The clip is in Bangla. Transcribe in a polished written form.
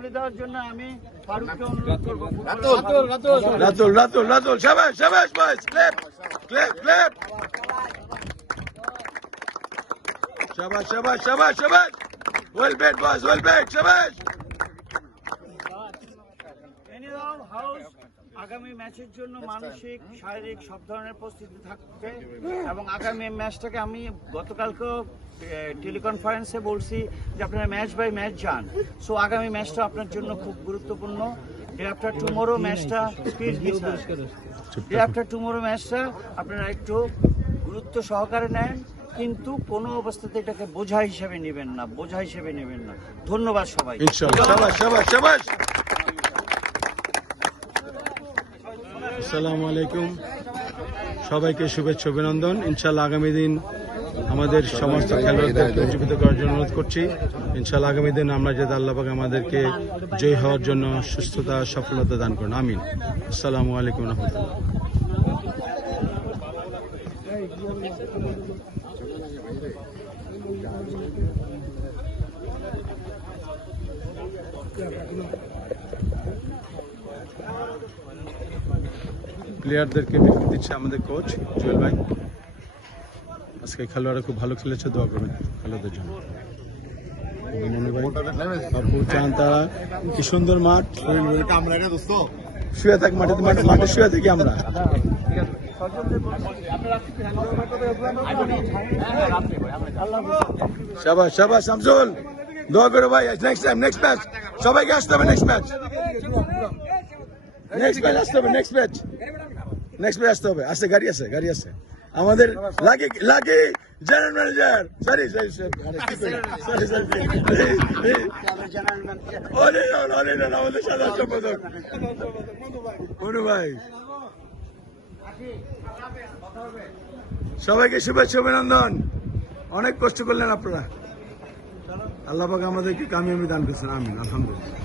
তুলে দেওয়ার জন্য আমি ফারুককে অনুরোধ করবো। রাতুল শাবাশ শাবাশ বয়স ক্লিপ ক্লিপ ক্লিপ শাবাশ শাবাশ শাবাশ শাবাশ well bat boss well bat শাবাশ। হাউস আগামী ম্যাচের জন্য মানসিক শারীরিক সব ধরনের প্রস্তুতি থাকবে এবং আগামী ম্যাচটাকে আমি গতকালকেও টেলিকনফারেন্সে বলছি যে আপনারা ম্যাচ বাই ম্যাচ যান। সো আগামী ম্যাচটা আপনার জন্য খুব গুরুত্বপূর্ণ। ডে আফটার টুমোরো ম্যাচটা ডে আফটার টুমোরো ম্যাচটা আপনারা একটু গুরুত্ব সহকারে নেন, কিন্তু কোনো অবস্থাতে এটাকে বোঝা হিসেবে নেবেন না, বোঝা হিসেবে নেবেন না। ধন্যবাদ সবাই। ইনশাআল্লাহ শাবাশ শাবাশ শাবাশ। আসসালামু আলাইকুম, সবাইকে শুভেচ্ছা অভিনন্দন। ইনশাআল্লাহ আগামী দিন আমাদের সমস্ত খেলোয়াড়দেরকে উজ্জীবিত করার জন্য অনুরোধ করছি। ইনশাআল্লাহ আগামী দিন আমরা যাতে আল্লাহ পাক আমাদেরকে জয় হওয়ার জন্য সুস্থতা সফলতা দান করুন, আমিন। আসসালামু আলাইকুম রহমতুল্লাহ। প্লেয়ারদেরকে বিদায় দিচ্ছে আমাদের কোচ জুয়েল ভাই। আজকে খেলোয়াড়রা খুব ভালো খেলেছে, দোয়া করবেন খেলোয়াড়দের জন্য। মনে ভাই অর্পুর চান তারা, কি সুন্দর মাঠ, শুয়ে থাক মাঠে, মাঠে শুয়ে থাকি আমরা। শাবাশ শাবাশ শামসুল, দোয়া করো ভাই। নেক্সট টাইম নেক্সট ম্যাচ সবাইকে আসতে হবে, নেক্সট ম্যাচ আসতে হবে, নেক্সট ম্যাচ আসতে হবে। আসছে গাড়ি আছে, গাড়ি আছে আমাদের। লাগে জেনারেল ম্যানেজার, সরি আমাদের সাধারণ সম্পাদক অনু ভাই। সবাইকে শুভেচ্ছা অভিনন্দন। অনেক কষ্ট করলেন আপনারা, আল্লাহ পাক আমাদেরকে কামিয়াবি দান করছেন, আমিন। আলহামদুলিল্লাহ।